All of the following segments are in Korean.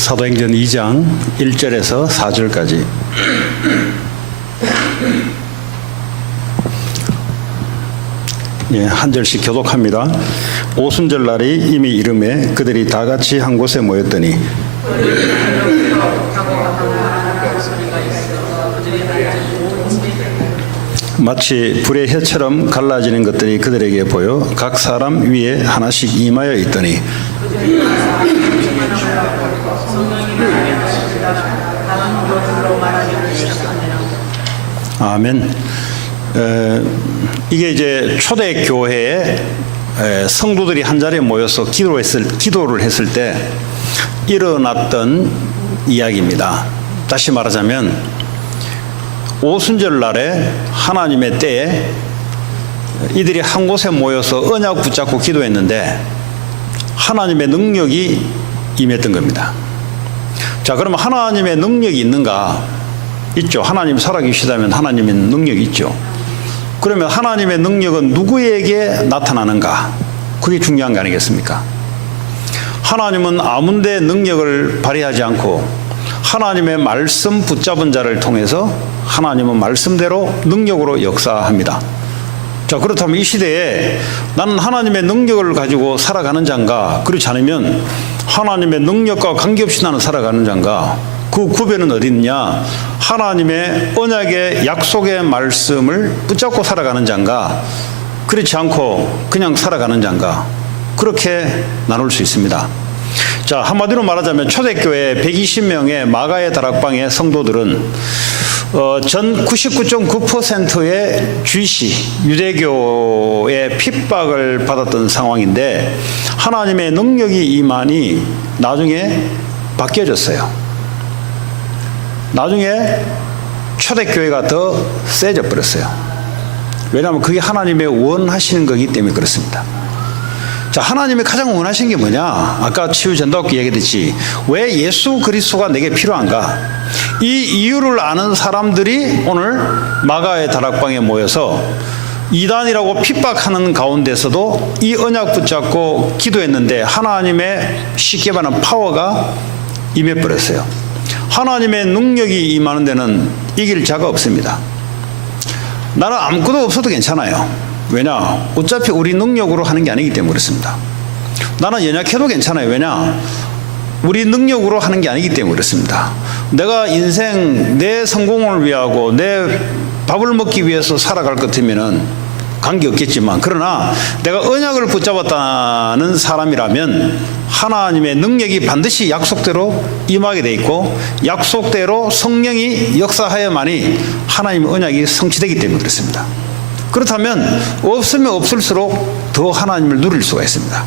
사도행전 2장 1절에서 4절까지. 한 절씩 교독합니다. 오순절 날이 이미 이름에 그들이 다 같이 한 곳에 모였더니 마치 불의 혀처럼 갈라지는 것들이 그들에게 보여 각 사람 위에 하나씩 임하여 있더니 아멘. 이게 이제 초대교회에 성도들이 한 자리에 모여서 기도를 했을 때 일어났던 이야기입니다. 다시 말하자면 오순절 날에 하나님의 때에 이들이 한 곳에 모여서 언약 붙잡고 기도했는데 하나님의 능력이 임했던 겁니다. 자, 그러면 하나님의 능력이 있는가? 있죠. 하나님 살아계시다면 하나님의 능력이 있죠. 그러면 하나님의 능력은 누구에게 나타나는가? 그게 중요한 거 아니겠습니까? 하나님은 아무데 능력을 발휘하지 않고 하나님의 말씀 붙잡은 자를 통해서 하나님은 말씀대로 능력으로 역사합니다. 자, 그렇다면 이 시대에 나는 하나님의 능력을 가지고 살아가는 자인가? 그렇지 않으면 하나님의 능력과 관계없이 나는 살아가는 자인가? 그 구별은 어디 있냐? 하나님의 언약의 약속의 말씀을 붙잡고 살아가는 자인가? 그렇지 않고 그냥 살아가는 자인가? 그렇게 나눌 수 있습니다. 자, 한마디로 말하자면 초대교회 120명의 마가의 다락방의 성도들은 전 99.9%의 주이시 유대교의 핍박을 받았던 상황인데 하나님의 능력이 임하니 나중에 바뀌어졌어요. 나중에 초대교회가 더 세져 버렸어요. 왜냐하면 그게 하나님의 원하시는 거기 때문에 그렇습니다. 자, 하나님이 가장 원하시는 게 뭐냐? 아까 치유전도학교 얘기했듯이 왜 예수 그리스도가 내게 필요한가? 이 이유를 아는 사람들이 오늘 마가의 다락방에 모여서 이단이라고 핍박하는 가운데서도 이 언약 붙잡고 기도했는데 하나님의 쉽게 말하는 파워가 임해버렸어요. 하나님의 능력이 임하는 데는 이길 자가 없습니다. 나는 아무것도 없어도 괜찮아요. 왜냐? 어차피 우리 능력으로 하는 게 아니기 때문에 그렇습니다. 나는 연약해도 괜찮아요. 왜냐? 우리 능력으로 하는 게 아니기 때문에 그렇습니다. 내가 인생 내 성공을 위하고 내 밥을 먹기 위해서 살아갈 것 같으면은 관계없겠지만, 그러나 내가 언약을 붙잡았다는 사람이라면 하나님의 능력이 반드시 약속대로 임하게 돼 있고 약속대로 성령이 역사하여만이 하나님의 언약이 성취되기 때문에 그렇습니다. 그렇다면 없으면 없을수록 더 하나님을 누릴 수가 있습니다.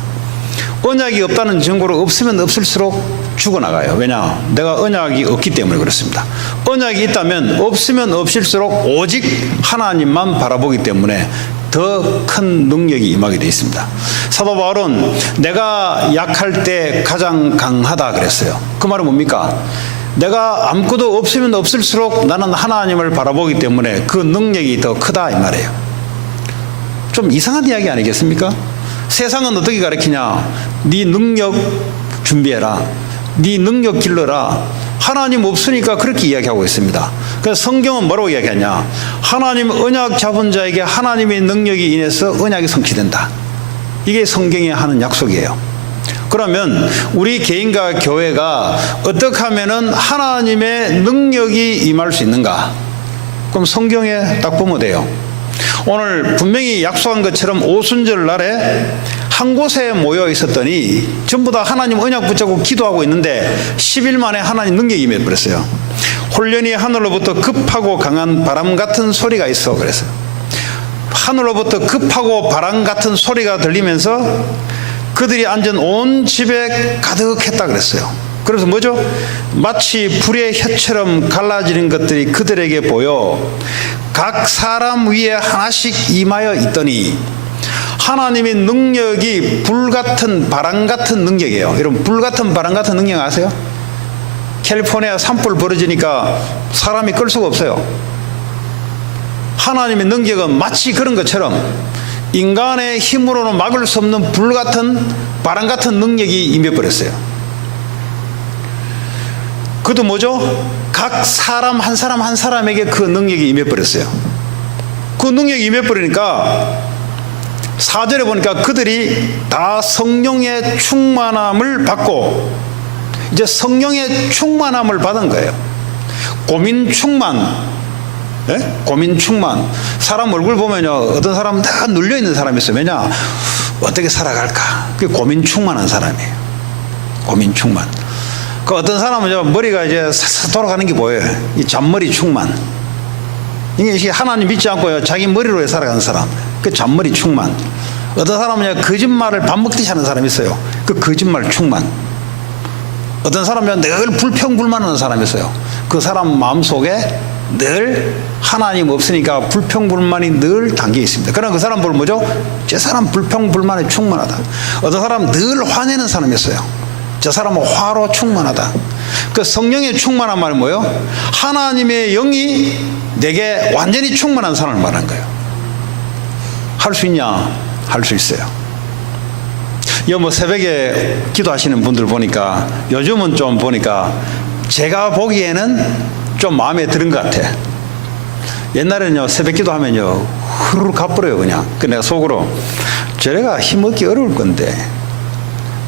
언약이 없다는 증거로 없으면 없을수록 죽어나가요. 왜냐? 내가 언약이 없기 때문에 그렇습니다. 언약이 있다면 없으면 없을수록 오직 하나님만 바라보기 때문에 더 큰 능력이 임하게 되어 있습니다. 사도 바울은 내가 약할 때 가장 강하다 그랬어요. 그 말은 뭡니까? 내가 아무것도 없으면 없을수록 나는 하나님을 바라보기 때문에 그 능력이 더 크다 이 말이에요. 좀 이상한 이야기 아니겠습니까? 세상은 어떻게 가르치냐? 네 능력 준비해라. 네 능력 길러라. 하나님 없으니까 그렇게 이야기하고 있습니다. 그래서 성경은 뭐라고 이야기하냐? 하나님 언약 잡은 자에게 하나님의 능력이 인해서 언약이 성취된다. 이게 성경이 하는 약속이에요. 그러면 우리 개인과 교회가 어떻게 하면은 하나님의 능력이 임할 수 있는가? 그럼 성경에 딱 보면 돼요. 오늘 분명히 약속한 것처럼 오순절 날에 한 곳에 모여 있었더니 전부 다 하나님 언약 붙잡고 기도하고 있는데 10일 만에 하나님 능력이 임해버렸어요. 홀련히 하늘로부터 급하고 강한 바람 같은 소리가 있어 그랬어요. 하늘로부터 급하고 바람 같은 소리가 들리면서 그들이 앉은 온 집에 가득했다 그랬어요. 그래서 뭐죠? 마치 불의 혀처럼 갈라지는 것들이 그들에게 보여 각 사람 위에 하나씩 임하여 있더니, 하나님의 능력이 불같은 바람 같은 능력이에요. 여러분, 불같은 바람 같은 능력 아세요? 캘리포니아 산불 벌어지니까 사람이 끌 수가 없어요. 하나님의 능력은 마치 그런 것처럼 인간의 힘으로는 막을 수 없는 불같은 바람 같은 능력이 임해버렸어요. 그것도 뭐죠? 각 사람 한 사람 한 사람에게 그 능력이 임해버렸어요. 그 능력이 임해버리니까 4절에 보니까 그들이 다 성령의 충만함을 받고, 이제 성령의 충만함을 받은 거예요. 고민 충만. 예? 고민 충만. 사람 얼굴 보면요, 어떤 사람은 다 눌려있는 사람이 있어요. 왜냐? 어떻게 살아갈까? 그게 고민 충만한 사람이에요. 고민 충만. 그 어떤 사람은 머리가 이제 사사 돌아가는 게 보여요. 이 잔머리 충만. 이게 하나님 믿지 않고 자기 머리로 살아가는 사람. 그 잔머리 충만. 어떤 사람은 거짓말을 밥 먹듯이 하는 사람이 있어요. 그 거짓말 충만. 어떤 사람은 늘 불평불만하는 사람이 있어요. 그 사람 마음속에 늘 하나님 없으니까 불평불만이 늘 담겨 있습니다. 그러나 그 사람 보면 뭐죠? 저 사람 불평불만에 충만하다. 어떤 사람 늘 화내는 사람이 있어요. 저 사람은 화로 충만하다. 그 성령의 충만한 말은 뭐예요? 하나님의 영이 내게 완전히 충만한 사람을 말한 거예요. 할 수 있냐? 할 수 있어요. 뭐 새벽에 기도하시는 분들 보니까 요즘은 좀 보니까 제가 보기에는 좀 마음에 드는 것 같아. 옛날에는요, 새벽 기도하면요, 후루룩 가버려요, 그냥. 그 내가 속으로, 저래가 힘없기 어려울 건데,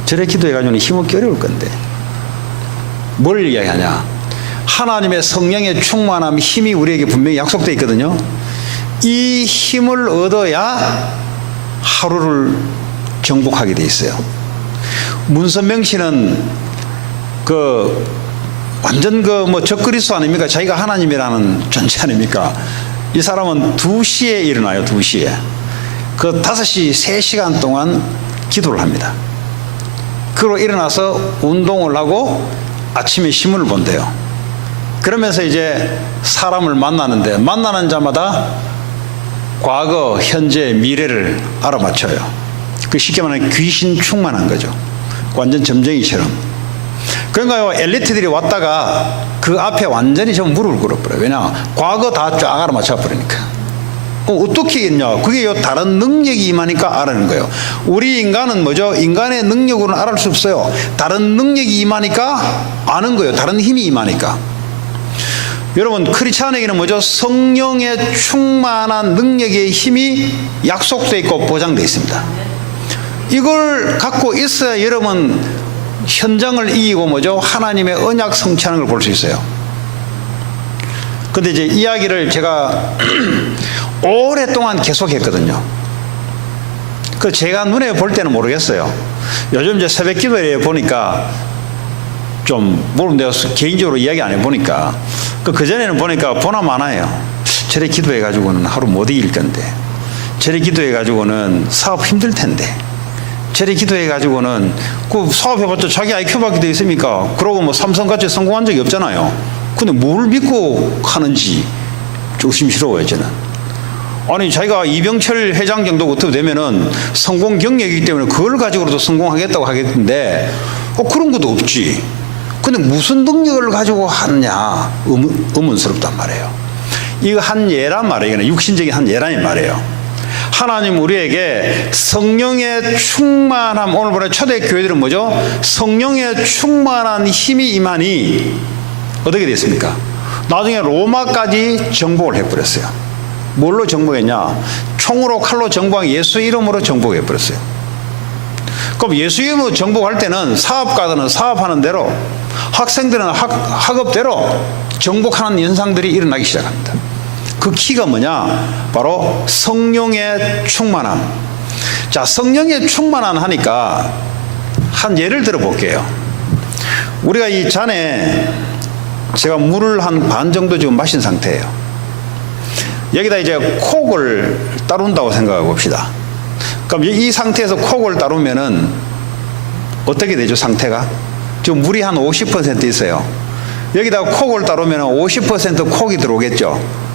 저래 기도해가지고는 힘없기 어려울 건데. 뭘 이야기하냐? 하나님의 성령의 충만함, 힘이 우리에게 분명히 약속되어 있거든요. 이 힘을 얻어야 하루를 정복하게 돼 있어요. 문선명 씨는 완전 적그리스도 아닙니까? 자기가 하나님이라는 존재 아닙니까? 이 사람은 2시에 일어나요. 2시에. 그 5시 3시간 동안 기도를 합니다. 그리고 일어나서 운동을 하고 아침에 신문을 본대요. 그러면서 이제 사람을 만나는데, 만나는 자마다 과거, 현재, 미래를 알아맞혀요. 그 쉽게 말하면 귀신 충만한 거죠. 완전 점쟁이처럼. 그러니까요, 엘리트들이 왔다가 그 앞에 완전히 좀 무릎을 꿇어버려요. 왜냐? 과거 다 쫙 알아맞혀버리니까. 어떻게 했냐? 그게 다른 능력이 임하니까 알아내는 거예요. 우리 인간은 뭐죠? 인간의 능력으로는 알을 수 없어요. 다른 능력이 임하니까 아는 거예요. 다른 힘이 임하니까. 여러분, 크리스찬에게는 뭐죠? 성령의 충만한 능력의 힘이 약속되어 있고 보장되어 있습니다. 이걸 갖고 있어야 여러분 현장을 이기고 뭐죠? 하나님의 언약 성취하는 걸 볼 수 있어요. 근데 이제 이야기를 제가 오랫동안 계속했거든요. 그 제가 눈에 볼 때는 모르겠어요. 요즘 이제 새벽 기도에 보니까 물론 내가 개인적으로 이야기 안 해보니까 그전에는 보니까 보나 마나요. 저래 기도해가지고는 하루 못 이길 건데, 저래 기도해가지고는 사업 힘들 텐데, 저래 기도해가지고는 그 사업해봤자 자기 IQ밖에 돼 있습니까? 그러고 삼성같이 성공한 적이 없잖아요. 근데 뭘 믿고 하는지 조심스러워요, 저는. 아니, 자기가 이병철 회장 정도 어떻게 되면은 성공 경력이기 때문에 그걸 가지고도 성공하겠다고 하겠는데, 그런 것도 없지. 근데 무슨 능력을 가지고 하느냐, 의문스럽단 말이에요. 이거 한 예란 말이에요. 육신적인 한 예란이 말이에요. 하나님 우리에게 성령의 충만함, 오늘 보는 초대교회들은 뭐죠? 성령의 충만한 힘이 임하니 어떻게 됐습니까? 나중에 로마까지 정복을 해버렸어요. 뭘로 정복했냐? 총으로 칼로 정복한 예수 이름으로 정복해버렸어요. 그럼 예수 이름으로 정복할 때는 사업가들은 사업하는 대로, 학생들은 학업대로 정복하는 현상들이 일어나기 시작합니다. 그 키가 뭐냐? 바로 성령의 충만함. 자, 성령의 충만함 하니까 한 예를 들어 볼게요. 우리가 이 잔에 제가 물을 한 반 정도 지금 마신 상태예요. 여기다 이제 콕을 따른다고 생각해 봅시다. 그럼 이 상태에서 콕을 따르면은 어떻게 되죠, 상태가? 지금 물이 한 50% 있어요. 여기다 콕을 따르면 50% 콕이 들어오겠죠.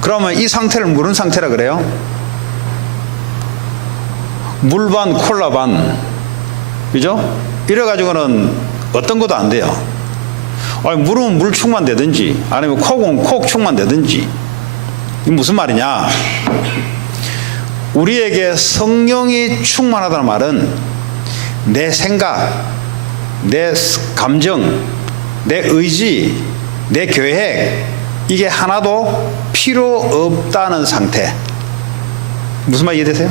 그러면 이 상태를 무슨 상태라 그래요? 물 반 콜라 반, 그죠? 이래가지고는 어떤 것도 안 돼요. 아니, 물은 물 충만 되든지 아니면 콕은 콕 충만 되든지. 이게 무슨 말이냐? 우리에게 성령이 충만하다는 말은 내 생각, 내 감정, 내 의지, 내 계획, 이게 하나도 필요 없다는 상태. 무슨 말 이해되세요?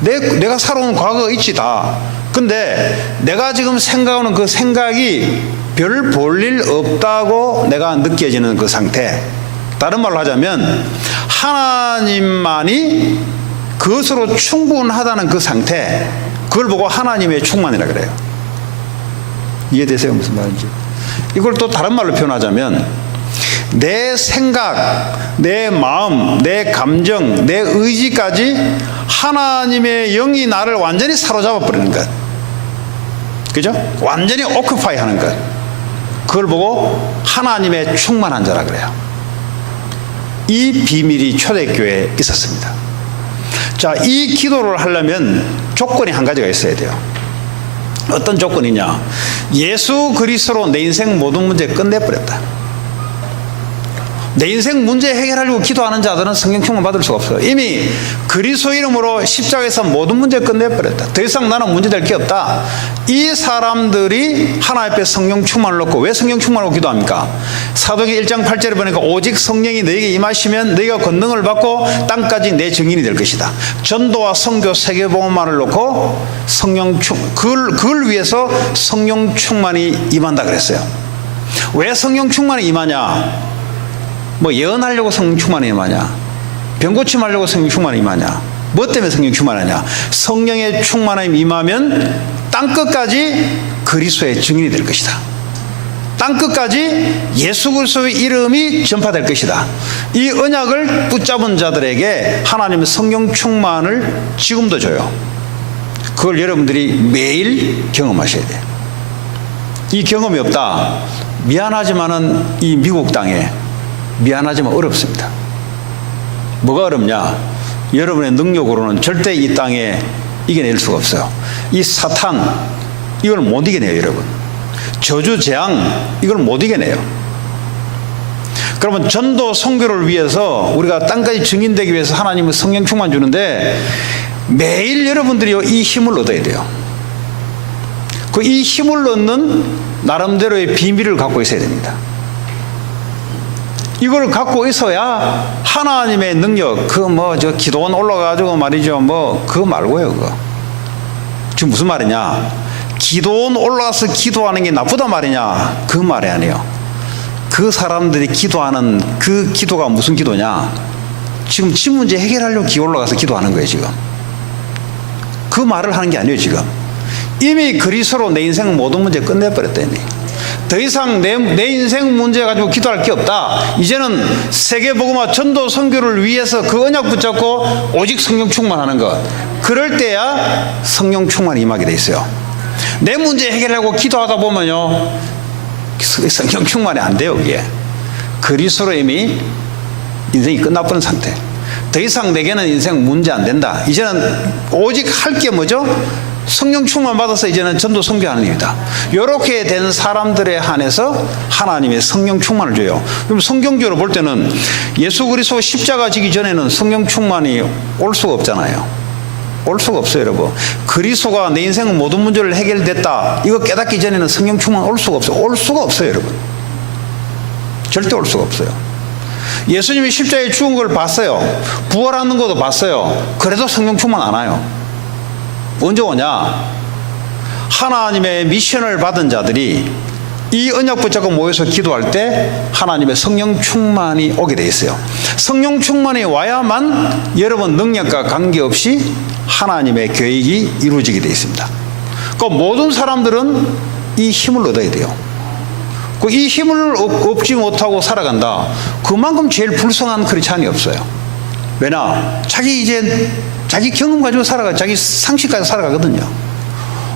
내가 살아온 과거가 있지 다. 근데 내가 지금 생각하는 그 생각이 별 볼일 없다고 내가 느껴지는 그 상태. 다른 말로 하자면 하나님만이 그것으로 충분하다는 그 상태. 그걸 보고 하나님의 충만이라 그래요. 이해되세요? 무슨 말인지. 이걸 또 다른 말로 표현하자면 내 생각, 내 마음, 내 감정, 내 의지까지 하나님의 영이 나를 완전히 사로잡아 버리는 것. 그죠? 완전히 오큐파이 하는 것. 그걸 보고 하나님의 충만한 자라 그래요. 이 비밀이 초대교회에 있었습니다. 자, 이 기도를 하려면 조건이 한 가지가 있어야 돼요. 어떤 조건이냐? 예수 그리스도로 내 인생 모든 문제 끝내버렸다. 내 인생 문제 해결하려고 기도하는 자들은 성령 충만 받을 수가 없어요. 이미 그리스도 이름으로 십자가에서 모든 문제 끝내버렸다. 더 이상 나는 문제될 게 없다. 이 사람들이 하나님 앞에 성령 충만을 놓고, 왜 성령 충만을 놓고 기도합니까? 사도행전 1장 8절에 보니까 오직 성령이 너에게 임하시면 너희가 권능을 받고 땅까지 내 증인이 될 것이다. 전도와 선교 세계복음만을 놓고 그걸 위해서 성령 충만이 임한다 그랬어요. 왜 성령 충만이 임하냐? 뭐 예언하려고 성령 충만이 임하냐? 병 고침하려고 성령 충만이 임하냐? 뭐 때문에 성령 충만하냐? 성령의 충만함이 임하면 땅끝까지 그리스도의 증인이 될 것이다. 땅끝까지 예수 그리스도의 이름이 전파될 것이다. 이 언약을 붙잡은 자들에게 하나님의 성령 충만을 지금도 줘요. 그걸 여러분들이 매일 경험하셔야 돼요. 이 경험이 없다. 미안하지만은 이 미국 땅에 미안하지만 어렵습니다. 뭐가 어렵냐? 여러분의 능력으로는 절대 이 땅에 이겨낼 수가 없어요. 이 사탄, 이걸 못 이겨내요, 여러분. 저주, 재앙, 이걸 못 이겨내요. 그러면 전도, 선교를 위해서 우리가 땅까지 증인되기 위해서 하나님은 성령 충만 주는데 매일 여러분들이 이 힘을 얻어야 돼요. 이 힘을 얻는 나름대로의 비밀을 갖고 있어야 됩니다. 이걸 갖고 있어야 하나님의 능력, 기도원 올라가가지고 말이죠. 그거 말고요, 그거. 지금 무슨 말이냐? 기도원 올라가서 기도하는 게 나쁘다 말이냐? 그 말이 아니에요. 그 사람들이 기도하는 그 기도가 무슨 기도냐? 지금 집 문제 해결하려고 기도 올라가서 기도하는 거예요, 지금. 그 말을 하는 게 아니에요, 지금. 이미 그리스도로 내 인생 모든 문제 끝내버렸다, 이미. 더 이상 내 인생 문제 가지고 기도할 게 없다. 이제는 세계복음화 전도 선교를 위해서 그 언약 붙잡고 오직 성령 충만하는 것. 그럴 때야 성령 충만이 임하게 돼 있어요. 내 문제 해결하려고 기도하다 보면요, 성령 충만이 안 돼요. 그게 그리스도로 이미 인생이 끝나버린 상태. 더 이상 내게는 인생 문제 안 된다. 이제는 오직 할 게 뭐죠? 성령 충만 받아서 이제는 전도 선교하는 일이다. 이렇게 된 사람들에 한해서 하나님의 성령 충만을 줘요. 그럼 성경적으로 볼 때는 예수 그리스도 십자가 지기 전에는 성령 충만이 올 수가 없잖아요. 올 수가 없어요, 여러분. 그리스도가 내 인생 모든 문제를 해결됐다, 이거 깨닫기 전에는 성령 충만 올 수가 없어요. 올 수가 없어요, 여러분. 절대 올 수가 없어요. 예수님이 십자가에 죽은 걸 봤어요. 부활하는 것도 봤어요. 그래도 성령 충만 안 와요. 언제 오냐? 하나님의 미션을 받은 자들이 이 언약 붙잡고 모여서 기도할 때 하나님의 성령 충만이 오게 돼 있어요. 성령 충만이 와야만 여러분 능력과 관계없이 하나님의 계획이 이루어지게 돼 있습니다. 그 모든 사람들은 이 힘을 얻어야 돼요. 이 힘을 얻지 못하고 살아간다. 그만큼 제일 불쌍한 크리스찬이 없어요. 왜냐? 자기 경험 가지고 살아가, 자기 상식 가지고 살아가거든요.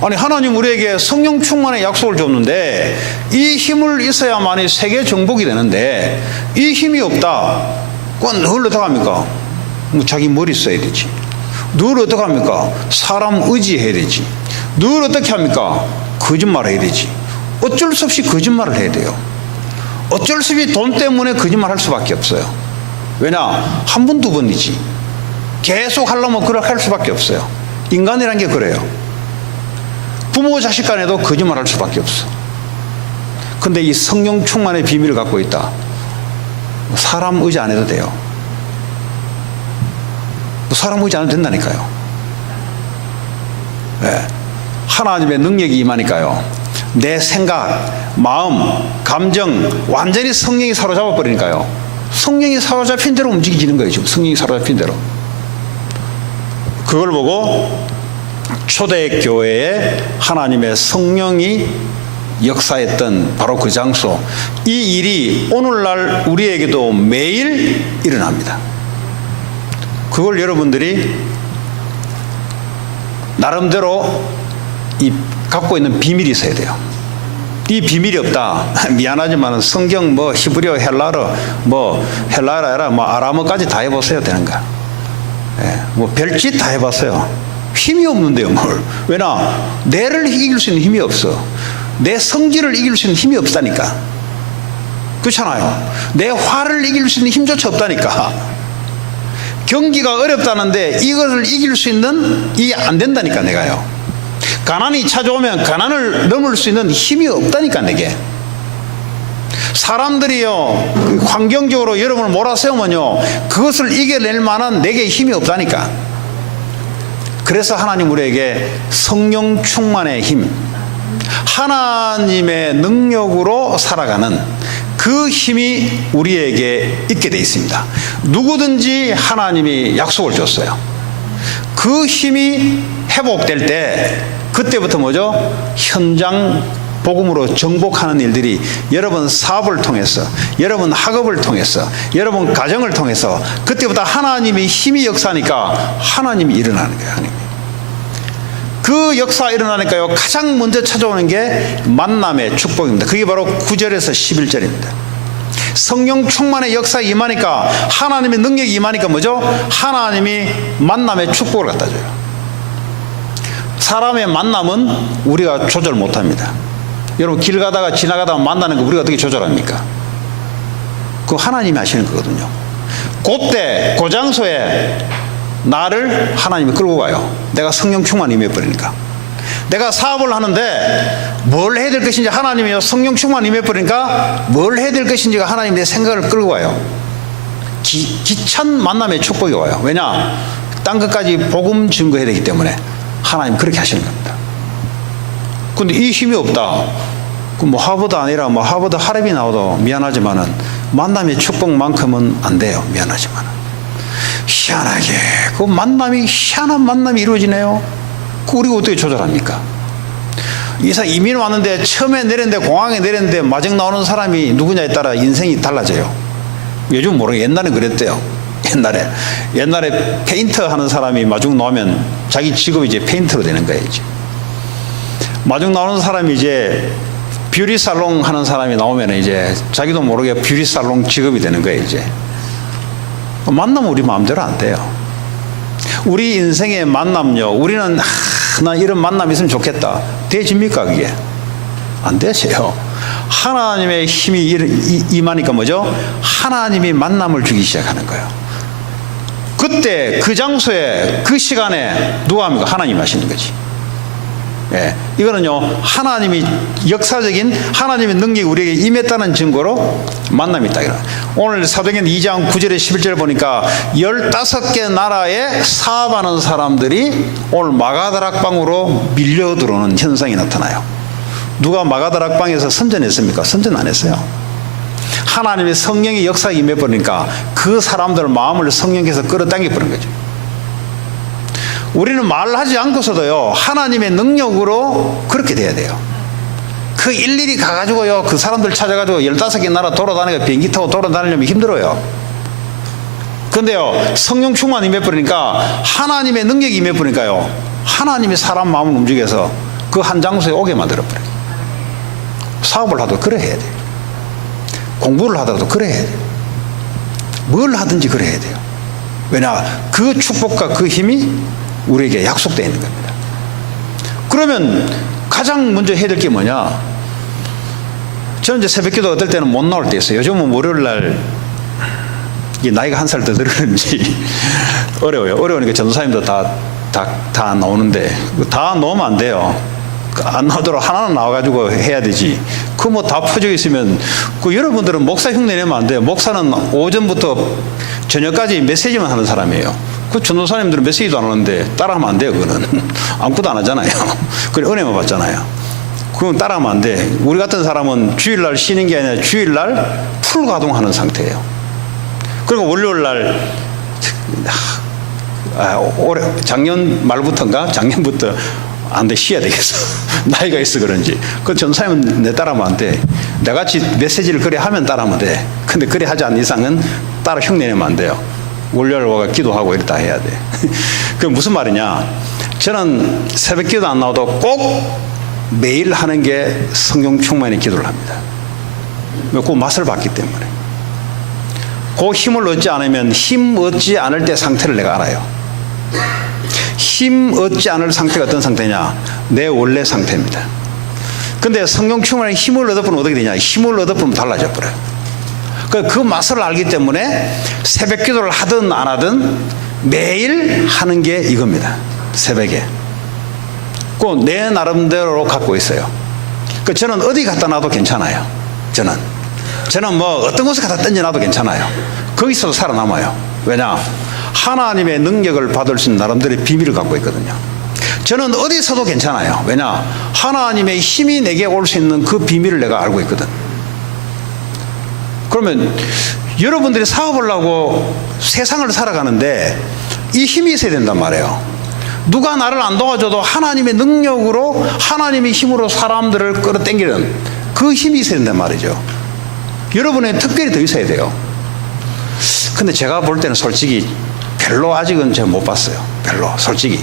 아니, 하나님 우리에게 성령 충만의 약속을 줬는데 이 힘을 있어야만이 세계 정복이 되는데 이 힘이 없다. 그건 늘 어떡합니까? 자기 머리 써야 되지. 늘 어떡합니까? 사람 의지해야 되지. 늘 어떻게 합니까? 거짓말 해야 되지. 어쩔 수 없이 거짓말을 해야 돼요. 어쩔 수 없이 돈 때문에 거짓말 할 수밖에 없어요. 왜냐? 한 번, 두 번이지. 계속 하려면 그렇게 할 수밖에 없어요. 인간이란 게 그래요. 부모 자식 간에도 거짓말 할 수밖에 없어. 근데 이 성령 충만의 비밀을 갖고 있다. 사람 의지 안 해도 돼요. 사람 의지 안 해도 된다니까요. 네. 하나님의 능력이 임하니까요. 내 생각, 마음, 감정 완전히 성령이 사로잡아 버리니까요. 성령이 사로잡힌 대로 움직이지는 거예요. 지금 성령이 사로잡힌 대로. 그걸 보고 초대교회에 하나님의 성령이 역사했던 바로 그 장소, 이 일이 오늘날 우리에게도 매일 일어납니다. 그걸 여러분들이 나름대로 갖고 있는 비밀이 있어야 돼요. 이 비밀이 없다. 미안하지만 성경 히브리어, 헬라어, 헬라어라 아람어까지 다 해보세요. 되는 거야. 예, 별짓 다 해봤어요. 힘이 없는데요, 뭘. 왜냐? 내를 이길 수 있는 힘이 없어. 내 성질을 이길 수 있는 힘이 없다니까. 그렇잖아요. 내 화를 이길 수 있는 힘조차 없다니까. 경기가 어렵다는데 이것을 이길 수 있는 안 된다니까, 내가요. 가난이 찾아오면 가난을 넘을 수 있는 힘이 없다니까, 내게. 사람들이요, 환경적으로 여러분을 몰아세우면요, 그것을 이겨낼 만한 내게 힘이 없다니까. 그래서 하나님 우리에게 성령 충만의 힘, 하나님의 능력으로 살아가는 그 힘이 우리에게 있게 되어 있습니다. 누구든지 하나님이 약속을 줬어요. 그 힘이 회복될 때 그때부터 현장 복음으로 정복하는 일들이 여러분 사업을 통해서, 여러분 학업을 통해서, 여러분 가정을 통해서 그때부터 하나님의 힘이 역사하니까 하나님이 일어나는 거예요. 하나님. 그 역사 일어나니까요, 가장 먼저 찾아오는 게 만남의 축복입니다. 그게 바로 9절에서 11절입니다. 성령 충만의 역사 임하니까, 하나님의 능력이 임하니까 하나님이 만남의 축복을 갖다 줘요. 사람의 만남은 우리가 조절 못합니다. 여러분 길 가다가 지나가다가 만나는 거 우리가 어떻게 조절합니까? 그거 하나님이 하시는 거거든요. 그때 그 장소에 나를 하나님이 끌고 가요. 내가 성령 충만 임해버리니까. 내가 사업을 하는데 뭘 해야 될 것인지 하나님이 성령 충만 임해버리니까 뭘 해야 될 것인지가 하나님 내 생각을 끌고 가요. 기찬 만남의 축복이 와요. 왜냐? 딴 것까지 복음 증거해야 되기 때문에 하나님 그렇게 하시는 겁니다. 근데 이 힘이 없다. 하버드 아니라 하버드 하랩이 나와도 미안하지만은 만남의 축복만큼은 안 돼요. 미안하지만은. 희한하게 희한한 만남이 이루어지네요. 우리가 어떻게 조절합니까? 이사 이민 왔는데 처음에 내렸는데 공항에 내렸는데 마중 나오는 사람이 누구냐에 따라 인생이 달라져요. 요즘 모르겠어요. 옛날엔 그랬대요. 옛날에 페인터 하는 사람이 마중 나오면 자기 직업이 이제 페인터로 되는 거예요. 이제. 마중 나오는 사람이 이제 뷰티 살롱 하는 사람이 나오면 이제 자기도 모르게 뷰티 살롱 직업이 되는 거예요. 이제. 만나면 우리 마음대로 안 돼요. 우리 인생의 만남요, 우리는 나 이런 만남이 있으면 좋겠다. 되집니까 그게? 안 되세요. 하나님의 힘이 임하니까 하나님이 만남을 주기 시작하는 거예요. 그때 그 장소에 그 시간에 누가 합니까? 하나님이 하시는 거지. 예, 이거는요, 하나님이 역사적인 하나님의 능력이 우리에게 임했다는 증거로 만남이 있다. 오늘 사도행전 2장 9절에 11절을 보니까 15개 나라에 사업하는 사람들이 오늘 마가다락방으로 밀려 들어오는 현상이 나타나요. 누가 마가다락방에서 선전했습니까? 선전 안 했어요. 하나님의 성령의 역사가 임해버리니까 그 사람들 마음을 성령께서 끌어당겨 버린 거죠. 우리는 말하지 않고서도요, 하나님의 능력으로 그렇게 돼야 돼요. 그 일일이 가가지고요, 그 사람들 찾아가지고 15개 나라 돌아다니고 비행기 타고 돌아다니려면 힘들어요. 근데요, 성령 충만 임해버리니까, 하나님의 능력이 임해버리니까요, 하나님이 사람 마음을 움직여서 그 한 장소에 오게 만들어버려요. 사업을 하도 그래 해야 돼요. 공부를 하더라도 그래 해야 돼요. 뭘 하든지 그래 해야 돼요. 왜냐? 그 축복과 그 힘이 우리에게 약속되어 있는 겁니다. 그러면 가장 먼저 해야 될 게 뭐냐? 저는 이제 새벽기도 어떨 때는 못 나올 때 있어요. 요즘은 월요일날 나이가 한 살 더 들었는지 어려워요. 어려우니까 전도사님도 다 나오는데 다 넣으면 안 돼요. 안 나오도록 하나는 나와가지고 해야 되지. 그 뭐 다 퍼져 있으면 그 여러분들은 목사 흉내 내면 안 돼요. 목사는 오전부터 저녁까지 메시지만 하는 사람이에요. 그 전도사님들은 메시지도 안 하는데 따라하면 안 돼요. 그거는 아무것도 안 하잖아요. 그래 은혜만 받잖아요. 그건 따라하면 안 돼. 우리 같은 사람은 주일날 쉬는 게 아니라 주일날 풀 가동하는 상태예요. 그리고 월요일날 작년 말부터인가 작년부터 안 돼, 쉬어야 되겠어. 나이가 있어 그런지. 그 전사님은 내 따라하면 안 돼. 내같이 메시지를 그래 하면 따라하면 돼. 근데 그래 하지 않는 이상은 따라 흉내내면 안 돼요. 월요일 와가 기도하고 이랬다 해야 돼. 그게 무슨 말이냐. 저는 새벽 기도 안 나와도 꼭 매일 하는 게 성령 충만의 기도를 합니다. 그 맛을 봤기 때문에. 그 힘을 얻지 않으면 힘 얻지 않을 때 상태를 내가 알아요. 힘 얻지 않을 상태가 어떤 상태냐? 내 원래 상태입니다. 근데 성령 충만의 힘을 얻어보면 어떻게 되냐? 힘을 얻어보면 달라져 버려요. 그 맛을 알기 때문에 새벽 기도를 하든 안 하든 매일 하는 게 이겁니다. 새벽에. 꼭 내 나름대로 갖고 있어요. 저는 어디 갖다 놔도 괜찮아요. 저는 뭐 어떤 곳에 갖다 던져놔도 괜찮아요. 거기서도 살아남아요. 왜냐? 하나님의 능력을 받을 수 있는 나름대로의 비밀을 갖고 있거든요. 저는 어디서도 괜찮아요. 왜냐? 하나님의 힘이 내게 올 수 있는 그 비밀을 내가 알고 있거든. 그러면 여러분들이 사업을 하고 세상을 살아가는데 이 힘이 있어야 된단 말이에요. 누가 나를 안 도와줘도 하나님의 능력으로 하나님의 힘으로 사람들을 끌어당기는 그 힘이 있어야 된단 말이죠. 여러분의 특별히 더 있어야 돼요. 근데 제가 볼 때는 솔직히 별로 아직은 제가 못 봤어요. 별로 솔직히.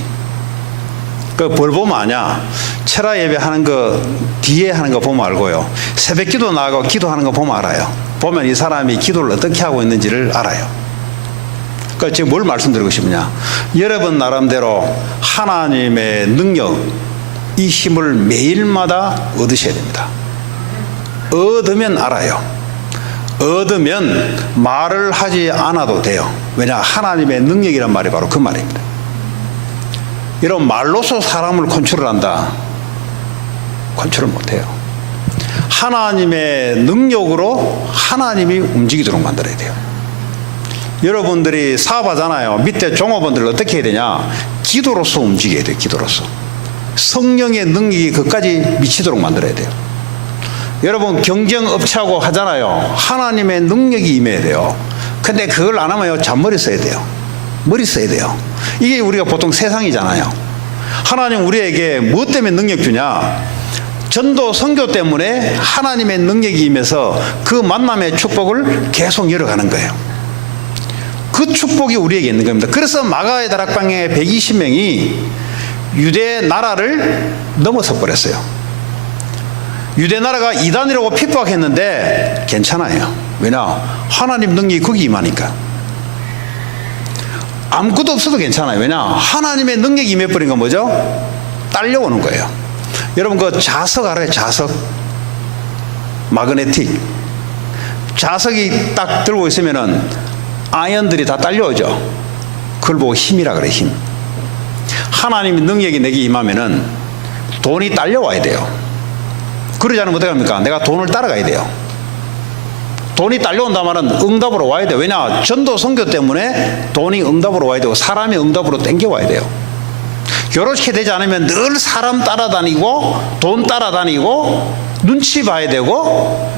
그 벌 보면 아냐. 철야 예배 하는 거 뒤에 하는 거 보면 알고요. 새벽 기도 나가고 기도하는 거 보면 알아요. 보면 이 사람이 기도를 어떻게 하고 있는지를 알아요. 그러니까 제가 뭘 말씀드리고 싶냐. 여러분 나름대로 하나님의 능력, 이 힘을 매일마다 얻으셔야 됩니다. 얻으면 알아요. 얻으면 말을 하지 않아도 돼요. 왜냐? 하나님의 능력이란 말이 바로 그 말입니다. 이런 말로서 사람을 컨트롤한다. 컨트롤 못해요. 하나님의 능력으로 하나님이 움직이도록 만들어야 돼요. 여러분들이 사업하잖아요. 밑에 종업원들을 어떻게 해야 되냐? 기도로서 움직여야 돼요. 기도로서. 성령의 능력이 그까지 미치도록 만들어야 돼요. 여러분 경쟁업체하고 하잖아요. 하나님의 능력이 임해야 돼요. 근데 그걸 안 하면요, 잔머리 써야 돼요. 머리 써야 돼요. 이게 우리가 보통 세상이잖아요. 하나님 우리에게 무엇 때문에 능력 주냐? 전도 선교 때문에 하나님의 능력이 임해서 그 만남의 축복을 계속 열어가는 거예요. 그 축복이 우리에게 있는 겁니다. 그래서 마가의 다락방에 120명이 유대 나라를 넘어서 버렸어요. 유대 나라가 이단이라고 핍박했는데 괜찮아요. 왜냐? 하나님 능력이 거기 임하니까. 아무것도 없어도 괜찮아요. 왜냐? 하나님의 능력이 임해버린 건 뭐죠? 딸려오는 거예요. 여러분 그 자석 알아요? 자석. 마그네틱. 자석이 딱 들고 있으면은 아연들이 다 딸려오죠. 그걸 보고 힘이라 그래, 힘. 하나님의 능력이 내게 임하면은 돈이 딸려와야 돼요. 그러지 않으면 어떻게 합니까? 내가 돈을 따라가야 돼요. 돈이 딸려온다면 응답으로 와야 돼요. 왜냐? 전도 선교 때문에 돈이 응답으로 와야 되고 사람이 응답으로 땡겨와야 돼요. 이렇게 되지 않으면 늘 사람 따라다니고 돈 따라다니고 눈치 봐야 되고